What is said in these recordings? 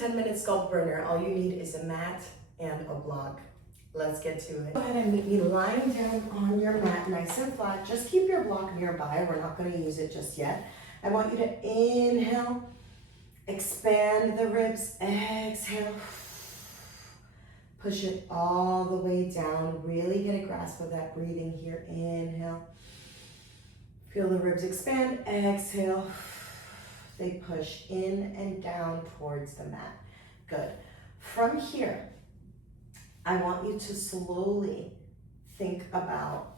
10-minute sculpt burner. All you need is a mat and a block. Let's get to it. Go ahead and meet me lying down on your mat, nice and flat. Just keep your block nearby. We're not going to use it just yet. I want you to inhale, expand the ribs, exhale. Push it all the way down. Really get a grasp of that breathing here. Inhale. Feel the ribs expand. Exhale. They push in and down towards the mat. Good. From here, I want you to slowly think about,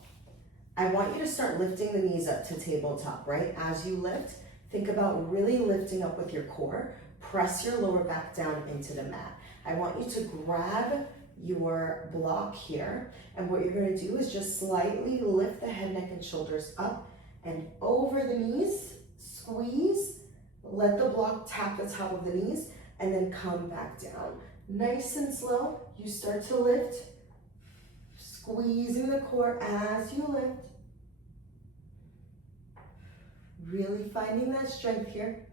I want you to start lifting the knees up to tabletop, right? As you lift, think about really lifting up with your core. Press your lower back down into the mat. I want you to grab your block here, and what you're going to do is just slightly lift the head, neck, and shoulders up and over the knees, squeeze, let the block tap the top of the knees, and then come back down. Nice and slow, you start to lift, squeezing the core as you lift. Really finding that strength here.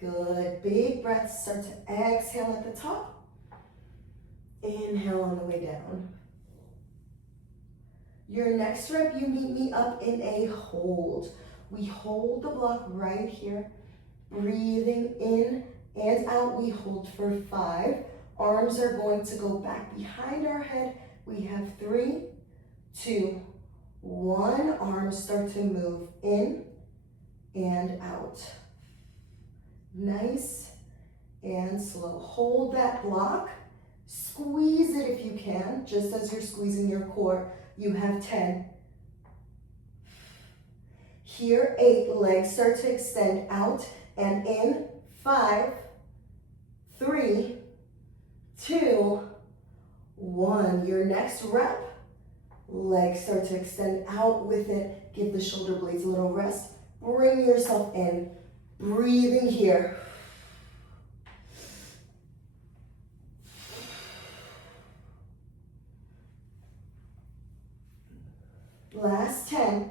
Good, big breaths. Start to exhale at the top. Inhale on the way down. Your next rep, you meet me up in a hold. We hold the block right here. Breathing in and out, we hold for 5. Arms are going to go back behind our head. We have 3, 2, 1. Arms start to move in and out. Nice and slow. Hold that block. Squeeze it if you can, just as you're squeezing your core. You have 10. Here, 8. Legs start to extend out and in. 5, 3, 2, 1. Your next rep, legs start to extend out with it. Give the shoulder blades a little rest. Bring yourself in. Breathing here. Last 10.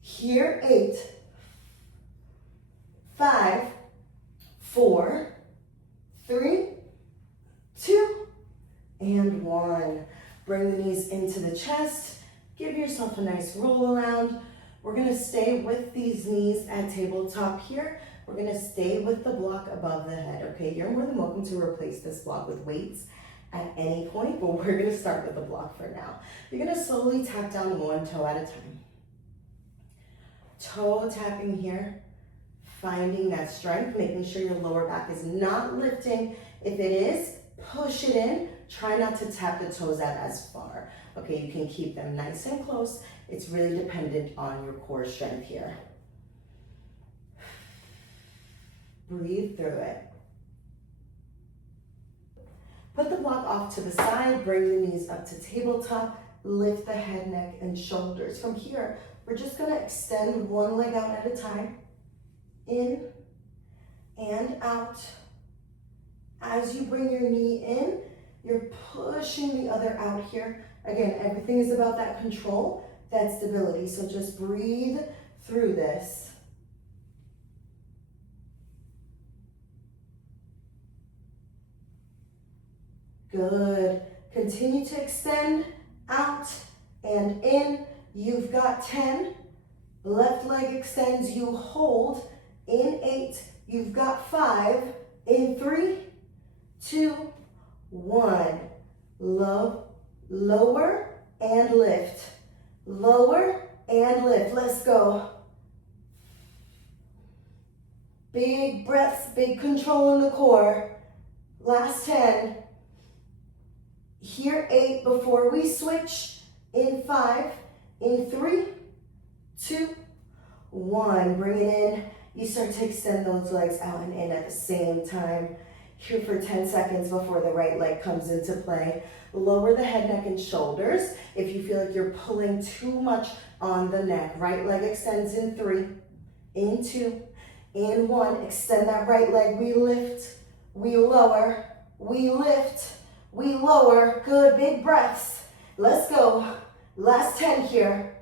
Here, 8, 5, 4, 3, 2, and 1. Bring the knees into the chest. Give yourself a nice roll around. We're going to stay with these knees at tabletop here. We're going to stay with the block above the head, okay? You're more than welcome to replace this block with weights at any point, but we're going to start with the block for now. You're going to slowly tap down one toe at a time. Toe tapping here, finding that strength, making sure your lower back is not lifting. If it is, push it in. Try not to tap the toes out as far. Okay, you can keep them nice and close. It's really dependent on your core strength here. Breathe through it. Put the block off to the side, bring the knees up to tabletop, lift the head, neck, and shoulders. From here, we're just gonna extend one leg out at a time, in and out. As you bring your knee in, you're pushing the other out here. Again, everything is about that control, that stability. So just breathe through this. Good. Continue to extend out and in. You've got 10. Left leg extends, you hold. In 8, you've got 5. In 3, 2, 1. Lower and lift. Lower and lift. Let's go. Big breaths, big control in the core. Last 10. Here, 8 before we switch. In 5, in 3, 2, 1. Bring it in. You start to extend those legs out and in at the same time. Here for 10 seconds before the right leg comes into play. Lower the head, neck, and shoulders. If you feel like you're pulling too much on the neck, right leg extends in 3, in 2, in 1. Extend that right leg. We lift, we lower, we lift, we lower. Good, big breaths. Let's go. Last 10 here.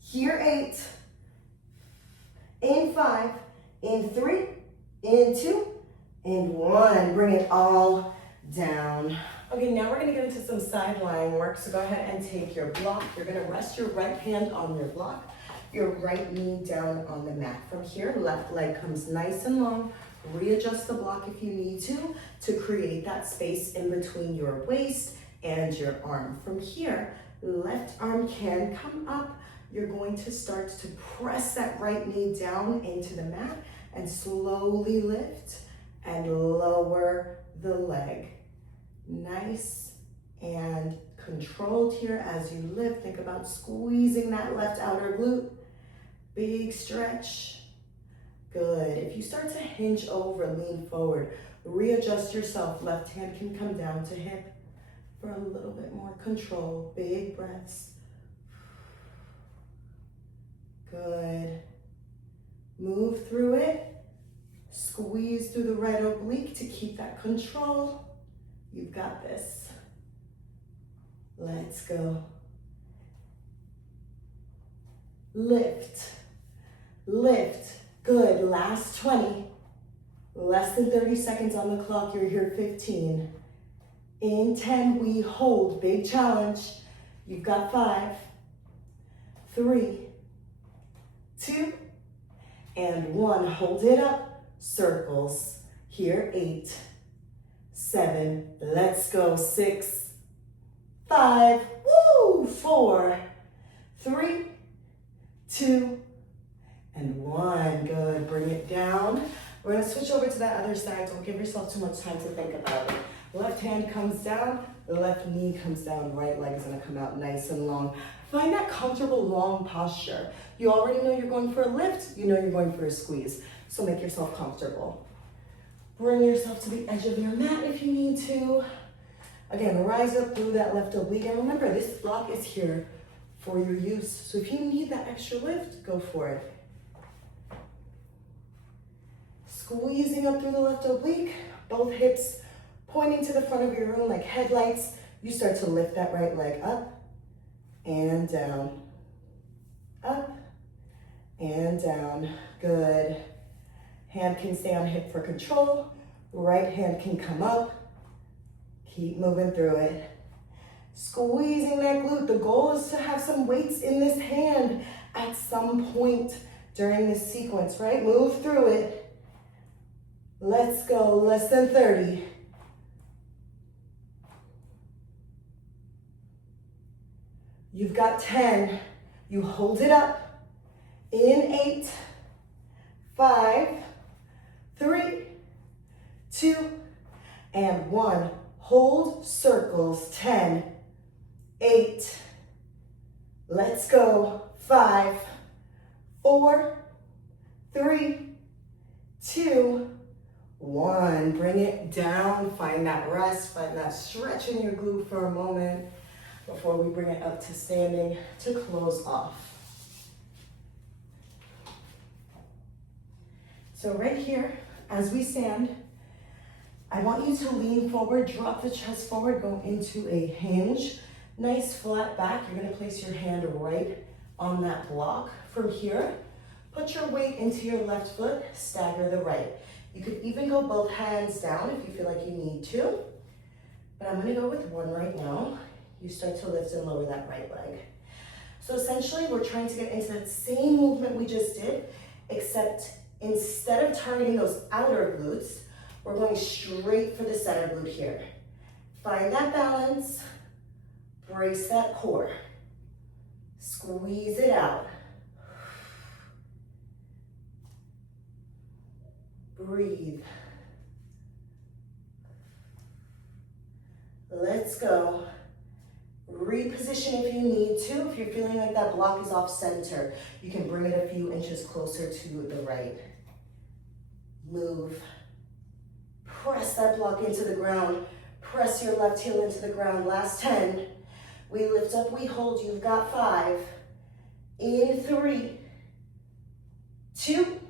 Here, 8. in 5, in 3, in 2, in 1. Bring it all down. Okay, now we're gonna get into some side lying work. So go ahead and take your block. You're gonna rest your right hand on your block, your right knee down on the mat. From here, left leg comes nice and long. Readjust the block if you need to create that space in between your waist and your arm. From here, left arm can come up. You're going to start to press that right knee down into the mat and slowly lift and lower the leg. Nice and controlled here as you lift. Think about squeezing that left outer glute. Big stretch. Good. If you start to hinge over, lean forward, readjust yourself. Left hand can come down to hip for a little bit more control. Big breaths. Good. Move through it. Squeeze through the right oblique to keep that control. You've got this. Let's go. Lift. Lift. Good. Last 20. Less than 30 seconds on the clock. You're here 15. In 10, we hold. Big challenge. You've got 5, 3, 2, and 1. Hold it up. Circles. Here, 8, 7. Let's go. 6, 5. Woo! 4, 3, 2, and 1. Good. Bring it down. We're going to switch over to that other side. Don't give yourself too much time to think about it. Left hand comes down, the left knee comes down, right leg is gonna come out nice and long. Find that comfortable long posture. You already know you're going for a lift, you know you're going for a squeeze. So make yourself comfortable. Bring yourself to the edge of your mat if you need to. Again, rise up through that left oblique. And remember, this block is here for your use. So if you need that extra lift, go for it. Squeezing up through the left oblique, both hips pointing to the front of your room like headlights. You start to lift that right leg up and down, up and down. Good. Hand can stay on hip for control. Right hand can come up. Keep moving through it. Squeezing that glute. The goal is to have some weights in this hand at some point during this sequence, right? Move through it. Let's go. Less than 30. You've got 10. You hold it up. In 8, 5, 3, 2, and 1. Hold circles. 10, 8. Let's go. 5, 4, 3, 2, 1. Bring it down. Find that rest. Find that stretch in your glute for a moment before we bring it up to standing to close off. So right here, as we stand, I want you to lean forward, drop the chest forward, go into a hinge. Nice flat back. You're gonna place your hand right on that block. From here, put your weight into your left foot, stagger the right. You could even go both hands down if you feel like you need to, but I'm gonna go with one right now. You start to lift and lower that right leg. So essentially, we're trying to get into that same movement we just did, except instead of targeting those outer glutes, we're going straight for the center glute here. Find that balance, brace that core, squeeze it out. Breathe. Let's go. Reposition if you need to. If you're feeling like that block is off center, you can bring it a few inches closer to the right. Move. Press that block into the ground. Press your left heel into the ground. Last 10. We lift up, we hold. You've got 5. In 3, 2,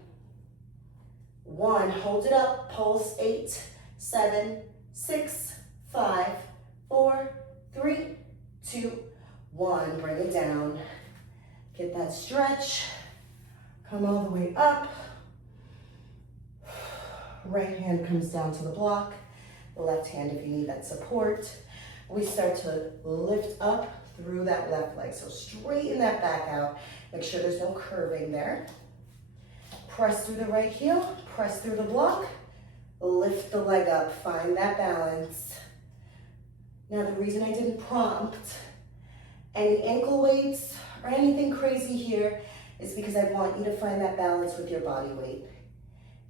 1. Hold it up. Pulse. 8, 7, 6, 5, 4, 3, 2, 1. Bring it down. Get that stretch. Come all the way up. Right hand comes down to the block. The left hand if you need that support. We start to lift up through that left leg. So straighten that back out. Make sure there's no curving there. Press through the right heel, press through the block, lift the leg up, find that balance. Now the reason I didn't prompt any ankle weights or anything crazy here is because I want you to find that balance with your body weight.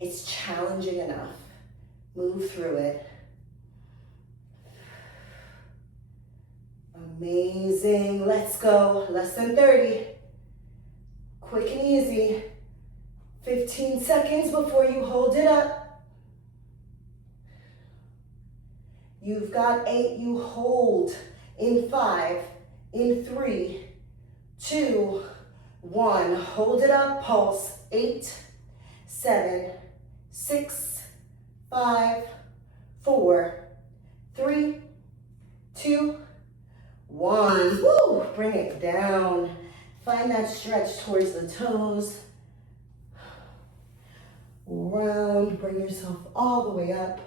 It's challenging enough. Move through it. Amazing, let's go. Less than 30. Quick and easy. 15 seconds before you hold it up. You've got 8, you hold in 5, in 3, 2, 1. Hold it up, pulse. 8, 7, 6, 5, 4, 3, 2, 1. Woo! Bring it down. Find that stretch towards the toes. Round, bring yourself all the way up.